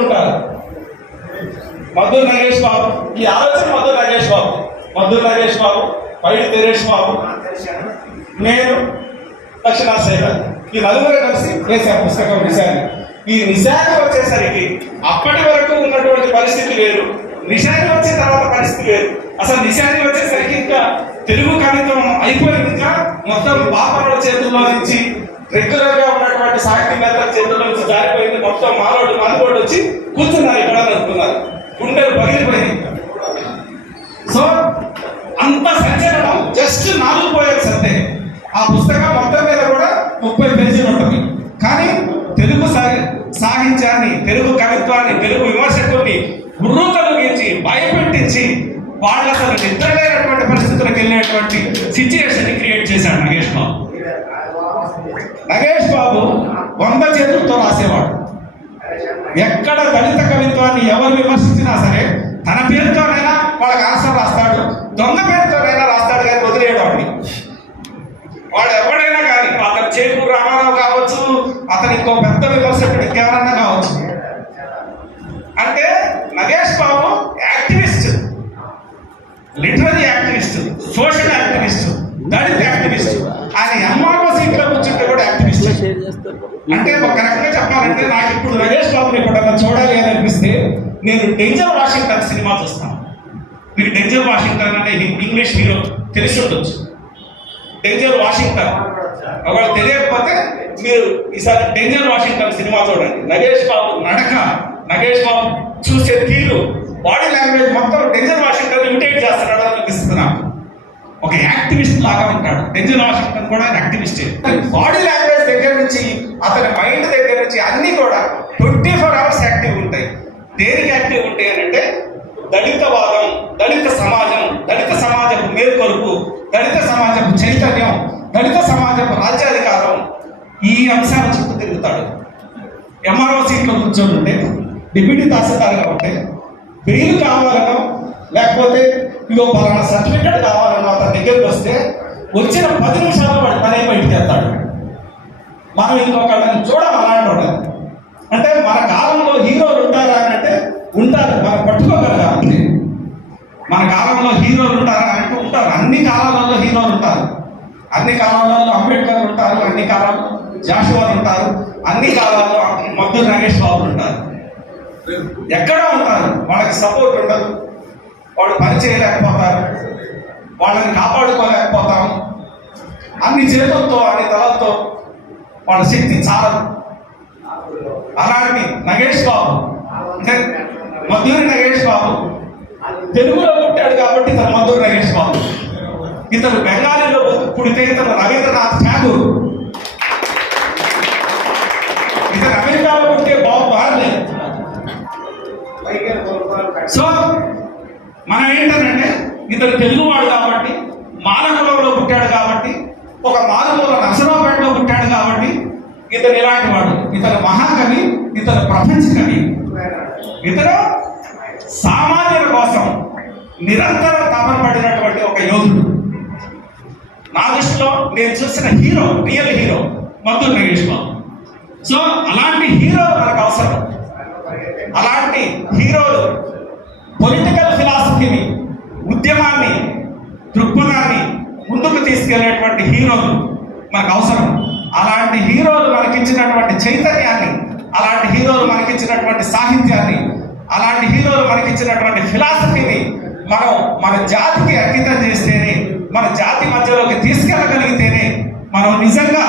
ఉంటారు. మద్దూరు నగేష్ బాబు, ఈ ఆలోచన మద్దూరు నగేష్ బాబు, పైడి తెరేష్ బాబు, నేను దక్షిణ సేవర్, ఈ నలుగురు కలిసి వేశారు పుస్తకం నిశాని. ఈ నిశాని వచ్చేసరికి అప్పటి వరకు ఉన్నటువంటి పరిస్థితి వేరు, నిశాని వచ్చిన తర్వాత పరిస్థితి వేరు. అసలు నిశాని వచ్చేసరికి ఇంకా తెలుగు కవిత్వం అయిపోయింది, ఇంకా మొత్తం బాపనుల చేతుల్లో నుంచి రెగ్యులర్ గా ఉన్నటువంటి సాహిత్యవేత్తల చేతుల్లో నుంచి జారిపోయింది. మొత్తం మానవుడు వచ్చి కూర్చున్నారు, ఇక్కడ అనుకున్నారు, గుండెలు పగిలిపోయింది. సో అంత సంచలనం జస్ట్ 4 పోయమ్స్ అంతే. ఆ పుస్తకం మొత్తం మీద కూడా 30 పేజీలు ఉంటుంది. కానీ తెలుగు సాహిత్యాన్ని, తెలుగు కవిత్వాన్ని, తెలుగు విమర్శకుల్ని గుర్రు కలిగించి భయపెట్టించి వాళ్ళు అసలు నిద్రలేనటువంటి పరిస్థితులకు వెళ్ళేటువంటి సిచ్యుయేషన్ క్రియేట్ చేశాడు నగేష్ బాబు. నగేష్ బాబు 100 చేతులతో రాసేవాడు. ఎక్కడ దళిత కవిత్వాన్ని ఎవరు విమర్శించినా సరే తన పేరుతోనైనా వాళ్ళకి ఆన్సర్ రాస్తాడు, దొంగ పేరుతోనైనా రాస్తాడు, కానీ వదిలేయడం. వాడు ఎవడైనా కానీ అతను చేకూరు రామారావు కావచ్చు, అతను ఇంకో పెద్ద విమర్శకుడు ఇంకెవరన్నా కావచ్చు. అంటే Nagesh Babu activist, literary activist, social activist, Dalit activist. ఆయన ఎంఆర్ఓ సీట్లో కూర్చుంటే కూడా యాక్టివిస్ట్. అంటే ఒక రకంగా చెప్పాలంటే నాకు ఇప్పుడు నగేష్ బాబుని ఎప్పుడన్నా చూడాలి అని అనిపిస్తే నేను డెంజర్ వాషింగ్టన్ సినిమా చూస్తాను. మీకు డెంజర్ వాషింగ్టన్ అంటే ఇంగ్లీష్ హీరో తెలిసి ఉండొచ్చు. డెంజర్ వాషింగ్టన్ ఒకవేళ తెలియకపోతే మీరు ఈసారి డెంజర్ వాషింగ్టన్ సినిమా చూడండి. నగేష్ బాబు నడక, నగేష్ బాబు చూసే తీరు, బాడీ లాంగ్వేజ్ మొత్తం డెంజర్ వాషింగ్టన్ ఇమిటేట్ చేస్తున్నాడు అనిపిస్తుంది నాకు. ఒక యాక్టివిస్ట్ లాగా ఉంటాడు. డెంజర్ వాషింగ్టన్ కూడా యాక్టివిస్టే. బాడీ లాంగ్వేజ్ దగ్గర నుంచి అతని మైండ్ దగ్గర నుంచి అన్ని కూడా 24 hours యాక్టివ్ ఉంటాయి. దేనికి యాక్టివ్ ఉంటాయి అని అంటే దళితవాదం, దళిత సమాజం, దళిత సమాజపు మేల్కొలుపు, దళిత సమాజపు చైతన్యం, దళిత సమాజపు రాజ్యాధికారం, ఈ అంశాల చుట్టూ తిరుగుతాడు. ఎంఆర్ఓ సీట్లో కూర్చొని ఉంటే, డిప్యూటీ తహసీల్దార్గా ఉంటే, బెయిల్ కావాలనో లేకపోతే ఇగో పలానా సర్టిఫికెట్ కావాలనో అతని దగ్గరికి వస్తే వచ్చిన 10 నిమిషాల్లో వాడి పని బయటికి వెళ్తాడు. మనం ఇంకొకళ్ళని చూడం అలాంటి వాళ్ళని. అంటే మన కాలంలో హీరోలు ఉంటారా అని అంటే ఉంటారు, మనం పట్టుకోగలగాలి. మన కాలంలో హీరోలు ఉంటారా అంటే ఉంటారు. అన్ని కాలాలలో హీరోలు ఉంటారు. అన్ని కాలాలలో అంబేద్కర్ ఉంటారు, అన్ని కాలాల్లో జాషువాలు ఉంటారు, అన్ని కాలాల్లో మద్దూరు నగేష్ బాబులు ఉంటారు. ఎక్కడో ఉంటారు. వాళ్ళకి సపోర్ట్ ఉండదు, వాళ్ళు పని చేయలేకపోతారు, వాళ్ళని కాపాడుకోలేకపోతాం. అన్ని చేతులతో, అన్ని తలలతో వాళ్ళ శక్తి చాలదు. అలాంటి నగేష్ బాబు అంటే మద్దూరి నగేష్ బాబు తెలుగులో పుట్టాడు కాబట్టి ఇతను మద్దూరి నగేష్ బాబు. ఇతను బెంగాలీలో పుడితే ఇతను రవీంద్రనాథ్ ఠాగూర్. ఇతను అమెరికాలో పుట్టే బాబు బార్లే. సో మనం ఏంటంటే ఇతను తెలుగువాడు కాబట్టి, మాలకులంలో పుట్టాడు కాబట్టి, ఒక మాలకుల నరసరావుపేటలో పుట్టాడు కాబట్టి ఇతను ఇలాంటి వాడు. ఇతను మహాకవి, ఇతను ప్రపంచ కవి. ఇతను సామాన్యుల కోసం నిరంతరం తపన పడినటువంటి ఒక యోధుడు. నా దృష్టిలో నేను చూసిన hero, real hero Madduru Nagesh Babu. So అలాంటి హీరోలు మనకు అవసరం. అలాంటి హీరోలు పొలిటికల్ ఫిలాసఫీని, ఉద్యమాన్ని, దృక్పథాన్ని ముందుకు తీసుకెళ్లేటువంటి హీరోలు మనకు అవసరం. అలాంటి హీరోలు మనకిచ్చినటువంటి చైతన్యాన్ని, అలాంటి హీరోలు మనకిచ్చినటువంటి సాహిత్యాన్ని, అలాంటి హీరోలు మనకిచ్చినటువంటి ఫిలాసఫీని మనం మన జాతికి అంకితం చేస్తేనే, మన జాతి మధ్యలోకి తీసుకెళ్ళగలిగితేనే మనం నిజంగా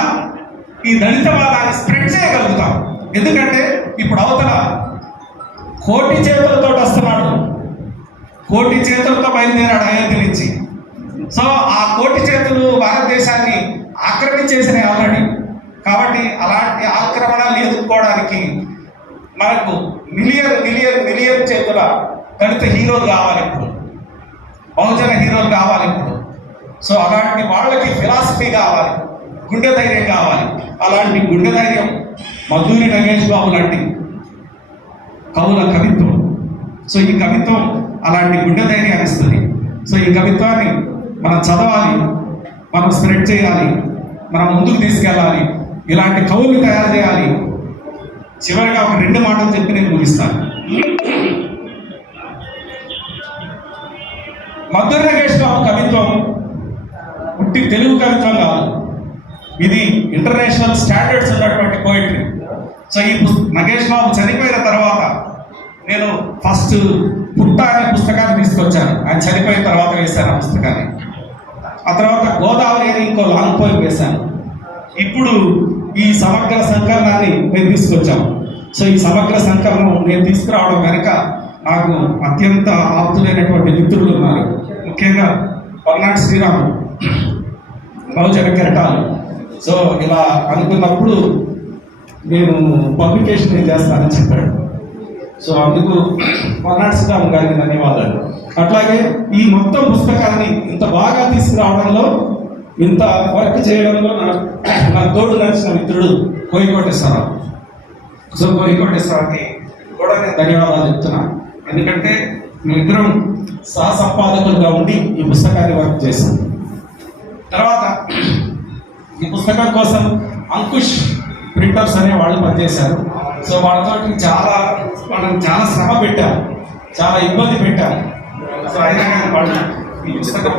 ఈ దళితవాదాన్ని స్ప్రెడ్ చేయగలుగుతాం. ఎందుకంటే ఇప్పుడు అవతల కోటి చేతులతో వస్తున్నాడు, కోటి చేతులతో బయలుదేరాడు అయోధ్య నుంచి. సో ఆ కోటి చేతులు భారతదేశాన్ని ఆక్రమించేసినాయి ఆల్రెడీ. కాబట్టి అలాంటి ఆక్రమణలు ఎదుర్కోవడానికి మనకు మిలియన్ చేతుల దళిత హీరోలు కావాలి ఇప్పుడు, బహుజన హీరోలు కావాలి ఇప్పుడు. సో అలాంటి వాళ్ళకి ఫిలాసఫీ కావాలి, గుండె ధైర్యం కావాలి. అలాంటి గుండె ధైర్యం మద్దూరి నగేష్ బాబు లాంటి కవుల కవిత్వం. సో ఈ కవిత్వం అలాంటి గుండె ధైర్యాన్ని ఇస్తుంది. సో ఈ కవిత్వాన్ని మనం చదవాలి, మనం స్ప్రెడ్ చేయాలి, మనం ముందుకు తీసుకెళ్ళాలి, ఇలాంటి కవుల్ని తయారు చేయాలి. చివరిగా ఒక 2 మాటలు చెప్పి నేను ముగిస్తాను. మద్దూరి నగేష్ బాబు కవిత్వం పుట్టి తెలుగు కవిత్వం కాదు, ఇది ఇంటర్నేషనల్ స్టాండర్డ్స్ ఉన్నటువంటి పోయిటరీ. సో ఈ నగేష్ బాబు చనిపోయిన తర్వాత నేను ఫస్ట్ పుట్ట అనే పుస్తకాన్ని తీసుకొచ్చాను. ఆయన చనిపోయిన తర్వాత వేశాను ఆ పుస్తకాన్ని. ఆ తర్వాత గోదావరి అని ఇంకో లాంగ్ పోయం వేశాను. ఇప్పుడు ఈ సమగ్ర సంకలనాన్ని మేము తీసుకొచ్చాము. సో ఈ సమగ్ర సంకలనం నేను తీసుకురావడం వెనుక నాకు అత్యంత ఆప్తులైనటువంటి మిత్రులు ఉన్నారు. ముఖ్యంగా పల్నాటి శ్రీరాము, బహుజన కెరటాలు. సో ఇలా అనుకున్నప్పుడు నేను పబ్లికేషన్ ఏం చేస్తానని చెప్పాడు. సో అందుకు పల్నాటి శ్రీరాము గారికి ధన్యవాదాలు. అట్లాగే ఈ మొత్తం పుస్తకాన్ని ఇంత బాగా తీసుకురావడంలో, ఇంత వర్క్ చేయడంలో నా తోడు నడిచిన మిత్రుడు కోయికోటేశ్వరరావు. సో కోయికోటేశ్వరరావుకి కూడా నేను ధన్యవాదాలు చెప్తున్నా. ఎందుకంటే మేమిద్దరం సహసంపాదకులుగా ఉండి ఈ పుస్తకాన్ని వర్క్ చేశాం. తర్వాత ఈ పుస్తకం కోసం అంకుష్ ప్రింటర్స్ అనే వాళ్ళు పనిచేశారు. సో వాళ్ళతో మనం చాలా శ్రమ పెట్టాం, చాలా ఇబ్బంది పెట్టాం. సో అయినా కానీ వాళ్ళు ఈ పుస్తకం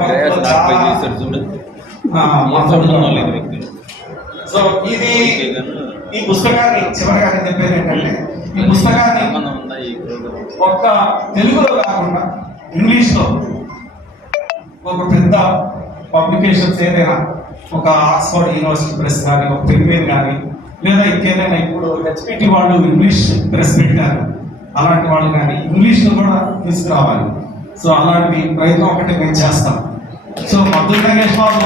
సో ఈ పుస్తకాన్ని చివరిగా చెప్పేది ఏంటంటే, ఈ పుస్తకాన్ని ఒక్క తెలుగులో కాకుండా ఇంగ్లీష్లో ఒక పెద్ద పబ్లికేషన్స్ ఏదైనా, ఒక ఆక్స్ఫర్డ్ యూనివర్సిటీ ప్రెస్ కానీ, ఒక పెన్విన్ కానీ, లేదా ఇంకేదైనా ఇప్పుడు హెచ్పిటి వాళ్ళు ఇంగ్లీష్ ప్రెస్ పెట్టారు, అలాంటి వాళ్ళు కానీ ఇంగ్లీష్లో కూడా తీసుకురావాలి. సో అలాంటి ప్రయత్నం ఒకటి మేము చేస్తాం. సో మద్దూరి నగేష్ బాబు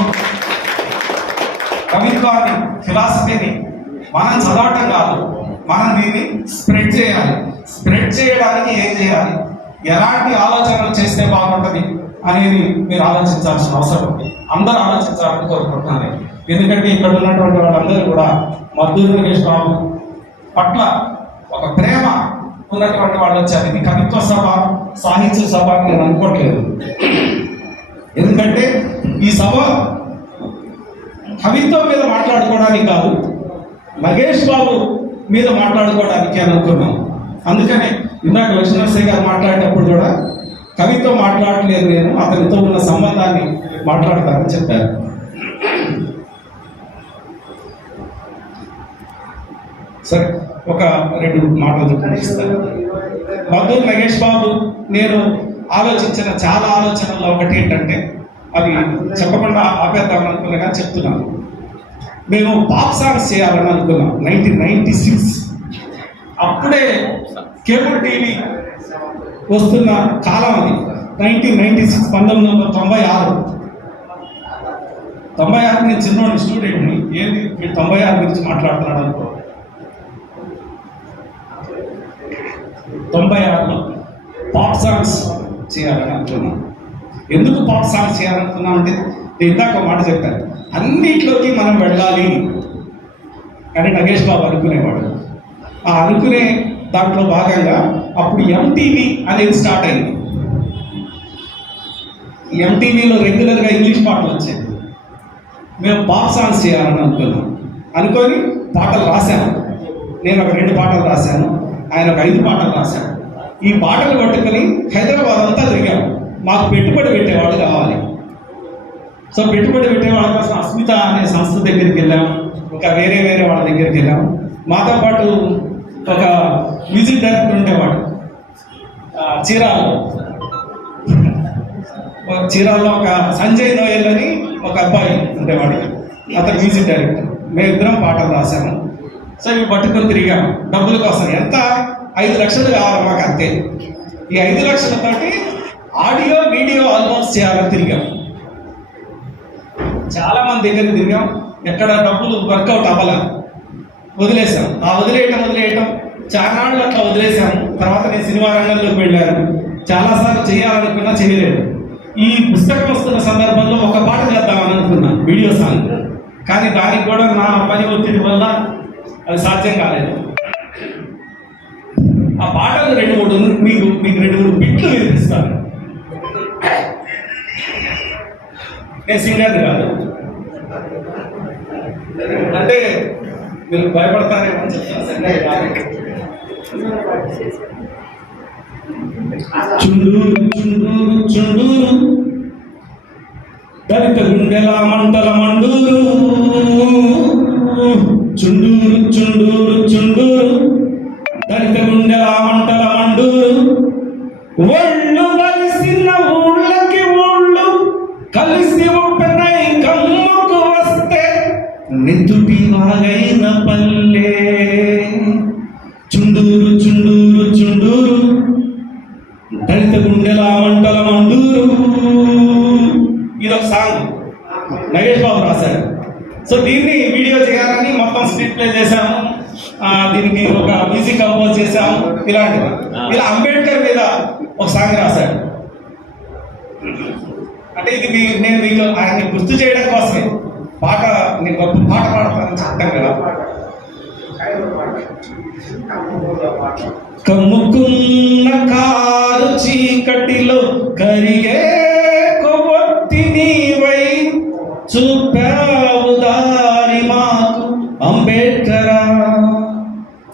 కవిత్వాన్ని, ఫిలాసఫీని మనం చదవటం కాదు, మనం దీన్ని స్ప్రెడ్ చేయాలి. స్ప్రెడ్ చేయడానికి ఏం చేయాలి, ఎలాంటి ఆలోచనలు చేస్తే బాగుంటుంది అనేది మీరు ఆలోచించాల్సిన అవసరం ఉంది. అందరూ ఆలోచించాలని కోరుకుంటున్నాను. ఎందుకంటే ఇక్కడ ఉన్నటువంటి వాళ్ళందరూ కూడా మద్దూరి నగేష్ బాబు పట్ల ఒక ప్రేమ ఉన్నటువంటి వాళ్ళు వచ్చారు. ఇది కవిత్వ సభ, సాహిత్య సభ అని నేను అనుకోవట్లేదు. ఎందుకంటే ఈ సభ కవిత్వం మీద మాట్లాడుకోవడానికి కాదు, నగేష్ బాబు మీద మాట్లాడుకోవడానికి అని అనుకున్నాం. అందుకనే ఇందాక లక్ష్మణశ్రీ గారు మాట్లాడేటప్పుడు కూడా కవిత్వం మాట్లాడలేదు, నేను అతనితో ఉన్న సంబంధాన్ని మాట్లాడతానని చెప్పారు. సరే, ఒక 2 మాటలు చెప్పిస్తాను. మద్దూరి నగేష్ బాబు నేను ఆలోచించిన చాలా ఆలోచనల్లో ఒకటి ఏంటంటే, అది చెప్పకుండా ఆపేద్దామని అనుకున్నా కానీ చెప్తున్నాను. మేము పాప్ సాంగ్స్ చేయాలని అనుకున్నాం 1996. అప్పుడే కేబుల్ టీవీ వస్తున్న కాలం అది. 1996, 1996 నేను చిన్నోడి స్టూడెంట్ని. ఏంది మీరు 96 గురించి మాట్లాడుతున్నాడు అనుకో. 96లో పాప్ సాంగ్స్ చేయాలని అనుకున్నాం. ఎందుకు పాప్ సాంగ్స్ చేయాలనుకున్నాం అంటే, నేను ఇందాక ఒక మాట చెప్పాను, అన్నిట్లోకి మనం వెళ్ళాలి అని నగేష్ బాబు అనుకునేవాడు. ఆ అనుకునే దాంట్లో భాగంగా అప్పుడు ఎంటీవీ అనేది స్టార్ట్ అయింది. ఎంటీవీలో రెగ్యులర్గా ఇంగ్లీష్ పాటలు వచ్చాయి. మేము పాప్ సాంగ్స్ చేయాలని అనుకొని పాటలు రాశాను. నేను ఒక 2 పాటలు రాశాను, ఆయన ఒక 5 పాటలు రాశాను. ఈ పాటలు పట్టుకొని హైదరాబాద్ అంతా తిరిగాము. మాకు పెట్టుబడి పెట్టేవాళ్ళు కావాలి. సో పెట్టుబడి పెట్టేవాళ్ళ కోసం అస్మిత అనే సంస్థ దగ్గరికి వెళ్ళాము, ఇంకా వేరే వాళ్ళ దగ్గరికి వెళ్ళాము. మాతో పాటు ఒక మ్యూజిక్ డైరెక్టర్ ఉండేవాడు చీరాల్లో ఒక సంజయ్ నోయల్ అని ఒక అబ్బాయి ఉండేవాడు, అతను మ్యూజిక్ డైరెక్టర్. మేమిద్దరం పాటలు రాశాము. సో ఇవి పట్టుకొని తిరిగాము డబ్బుల కోసం. ఎంత 5 లక్షలు కావాలి మాకు, అంతే. ఈ 5 లక్షలతోటి ఆడియో వీడియో ఆల్బమ్స్ చేయాలని తిరిగాం. చాలా మంది దగ్గర తిరిగాం, ఎక్కడ డబ్బులు వర్కౌట్ అవ్వాల, వదిలేసాం. ఆ వదిలేయటం చాలాళ్ళు అట్లా వదిలేసాము. తర్వాత నేను సినిమా రంగంలోకి వెళ్ళాను. చాలాసార్లు చేయాలనుకున్నా చేయలేదు. ఈ పుస్తకం వస్తున్న సందర్భంలో ఒక పాట చేద్దామని అనుకున్నాను, వీడియో సాంగ్. కానీ దానికి కూడా నా పని ఒత్తిడి వల్ల అది సాధ్యం కాలేదు. ఆ పాటలు 2-3 మీకు 2-3 బిట్లు వినిపిస్తాను. నేను సింగర్ని కాదు, అంటే మీరు భయపడతారేమో అని చెప్తాను. సింగర్ కాదు. చుండూరు చుండూరు చుండూరు దళిత గుండెల మంటల మండూరు. చుండూరు చుండూరు చుండూరు దళిత గుండెల మంటల మండూరు. ఒళ్ళు కలిసిన ఊళ్ళకి ఊళ్ళు కలిసి ఒప్పనై కమ్ముకు వస్తే నెత్తుటి వాగైన పల్లె. చుండూరు చుండూరు చుండూరు దళిత గుండెల మంటల మండూరు. ఇదొక సాంగ్ నగేష్ బాబు రాశారు. సో దీన్ని వీడియో చేయాలని మొత్తం స్క్రిప్ట్ ప్లే చేశాము, దీనికి ఒక మ్యూజిక్ కంపోజ్ చేశాము. ఇలాంటివి ఇలా అంబేద్కర్ మీద ఒక సాంగ్ రాశాడు. అంటే ఇది నేను మీకు ఆయన్ని గుర్తు చేయడం కోసమే పాట, నేను గొప్ప పాట పాడతానని చెప్తాను కదా. కమ్ముకున్న కారు చీకటిలో కరిగే కొవ్వొత్తి నీవై చూపావు దారి మాకు అంబేద్కరా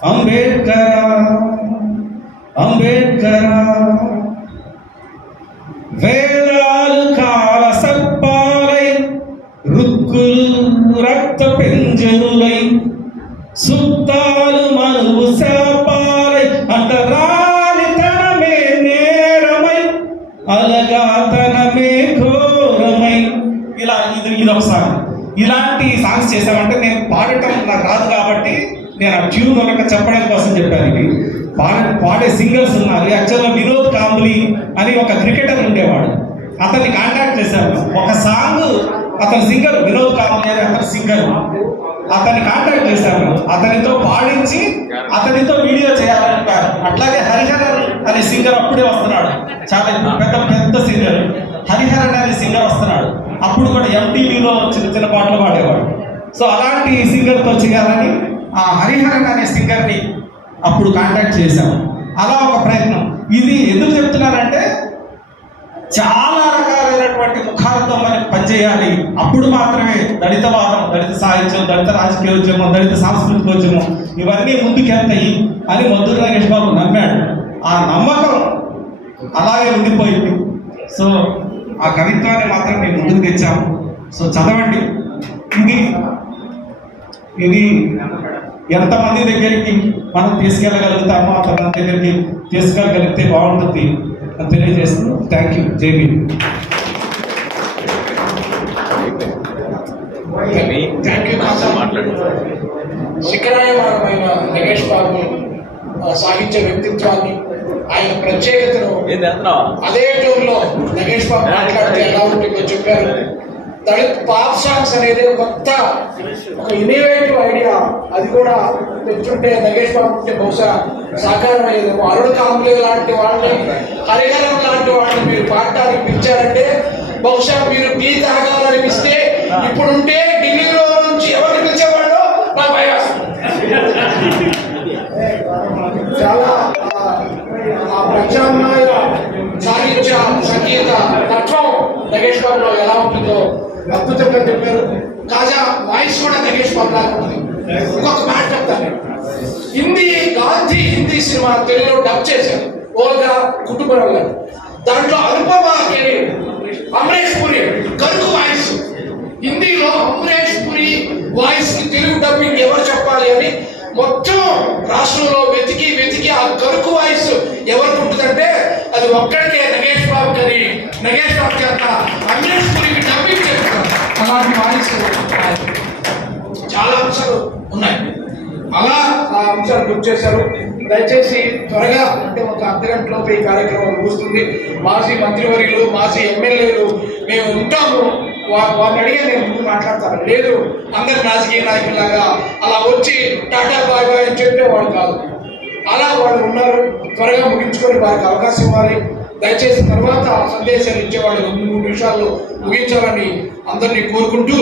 అంబేద్కరా అంబేద్కరా. వేదాలు కాల సర్పాలై రుక్కులు రక్త పెంజరులై సుత్తాలు మనువు శాపాలై అంటరాని తనమే నేరమై అలగా తనమే ఘోరమై. ఇలా ఇదొక సాంగ్. ఇలాంటి సాంగ్స్ చేసామంటే నేను పాడటం నాకు రాదు కాబట్టి నేను ఆ ట్యూన్ ఒక చెప్పడం కోసం చెప్పాను. ఇది పాడే సింగర్స్ ఉన్నారు. యాక్చువల్గా వినోద్ కాంబ్లీ అని ఒక క్రికెటర్ ఉండేవాడు, అతన్ని కాంటాక్ట్ చేశాను. ఒక సాంగ్ అతని సింగర్ వినోద్ కాంబ్లీ అని అతని సింగర్, అతన్ని కాంటాక్ట్ చేశాను. అతనితో పాడించి అతనితో వీడియో చేయాలంటారు. అట్లాగే హరిహరన్ అనే సింగర్ అప్పుడే వస్తున్నాడు, చాలా పెద్ద పెద్ద సింగర్. హరిహరన్ అనే సింగర్ వస్తున్నాడు. అప్పుడు కూడా MTVలో చిన్న చిన్న పాటలు పాడేవాడు. సో అలాంటి సింగర్తో చేయాలని ఆ హరిహరన్ అనే సింగర్ని అప్పుడు కాంటాక్ట్ చేశాము. అలా ఒక ప్రయత్నం. ఇది ఎందుకు చెప్తున్నానంటే చాలా రకాలైనటువంటి ముఖాలతో మనకి పనిచేయాలి. అప్పుడు మాత్రమే దళితవాదం, దళిత సాహిత్యం, దళిత రాజకీయ ఉద్యమం, దళిత సాంస్కృతిక ఉద్యమం ఇవన్నీ ముందుకెళ్తాయి అని మధుర నాగేష్ బాబు నమ్మాడు. ఆ నమ్మకం అలాగే ఉండిపోయింది. సో ఆ కవిత్వాన్ని మాత్రం మేము ముందుకు తెచ్చాము. సో చదవండి. ఇది ఎంతమంది దగ్గరికి మనం తీసుకెళ్ళగలుగుతామో అంతమంది దగ్గరికి తీసుకెళ్ళగలిగితే బాగుంటుంది అని తెలియజేస్తున్నాం. Thank you. జై భీమ్. శిఖరాయమానమైన నగేష్ బాబు సాహిత్య వ్యక్తిత్వాన్ని, ఆయన ప్రత్యేకతను అదే టూర్లో నగేష్ బాబు మాట్లాడితే ఎలా ఉంటుందో చెప్పారు. దళిత్ పాప్ సాంగ్స్ అనేది కొత్త ఒక ఇన్నోవేటివ్ ఐడియా. అది కూడా తెచ్చుంటే నగేష్ బాబు ఉంటే బహుశా సాకారం అయ్యేదేమో. అరుణ కాంబ్లే లాంటి వాళ్ళని, హరిహరం లాంటి వాళ్ళని మీరు పాడటానికి పిలిచారంటే బహుశా మీరు టీ తాగాలనిపిస్తే ఇప్పుడుంటే ఢిల్లీలో నుంచి ఎవరిని పిలిచేవాడో నాకు భయం. చాలా ప్రత్యామ్నాయ సాహిత్య సంగీత తత్వం నగేష్ బాబులో ఎలా ఉంటుందో అద్భుతంగా చెప్పారు. కాజా వాయిస్ కూడా నగేష్ బాబు లాగా ఉంటుంది. ఇంకొక మాట చెప్తాను. గాంధీ హిందీ సినిమా తెలుగులో డబ్ చేశారు, ఓల్గా కుటుంబరావు గారు. దాంట్లో అనుపమ అమరేష్ పురి కరుకు వాయిస్, హిందీలో అమరేష్ పురి వాయిస్ కి తెలుగు డబ్బింగ్ ఎవరు చెప్పాలి అని మొత్తం రాష్ట్రంలో వెతికి వెతికి ఆ కరుకు వాయిస్ ఎవరికి ఉంటుందంటే అది ఒక్కడికే నగేష్ బాబు అని నగేష్ బాబు చేత అమరేష్ పురికి డబ్బింగ్ చెప్తారు. అలాంటి వాయిస్ చాలా అంశాలు ఉన్నాయి. అలా ఆ అంశాలు గుర్తు చేశారు. దయచేసి త్వరగా, అంటే ఒక అర్ధగంటలోపు ఈ కార్యక్రమం ముగుస్తుంది. మాజీ మంత్రివర్యులు, మాజీ ఎమ్మెల్యేలు మేము ఉంటాము, వారిని అడిగే నేను ముందు మాట్లాడతాను. లేదు అందరు రాజకీయ నాయకులాగా అలా వచ్చి టాటా బాయ్ బాయ్ అని చెప్పేవాడు కాదు. అలా వాళ్ళు ఉన్నారు. త్వరగా ముగించుకొని వారికి అవకాశం ఇవ్వాలి. దయచేసి తర్వాత సందేశాలు ఇచ్చేవాళ్ళు 2-3 నిమిషాల్లో ముగించాలని అందరినీ కోరుకుంటూ